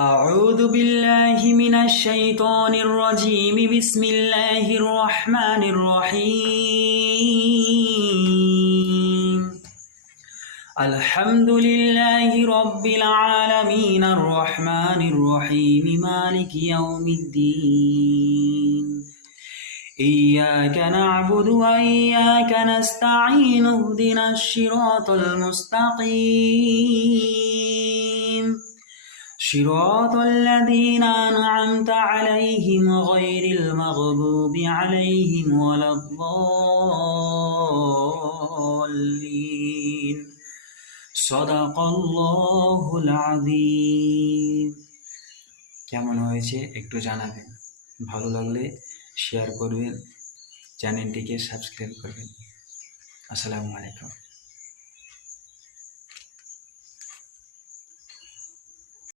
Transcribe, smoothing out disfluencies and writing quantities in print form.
أعوذ بالله من الشيطان الرجيم بسم الله الرحمن الرحيم الحمد لله رب العالمين الرحمن الرحيم مالك يوم الدين إياك نعبد وإياك نستعين اهدنا الصراط المستقيم صراط الذين أنعمت عليهم غير المغضوب عليهم ولا الضالين صدق الله العظيم। কেমন হয়েছে একটু জানাবেন, ভালো লাগলে শেয়ার করবেন, চ্যানেলটিকে সাবস্ক্রাইব করবেন। আসসালামু আলাইকুম।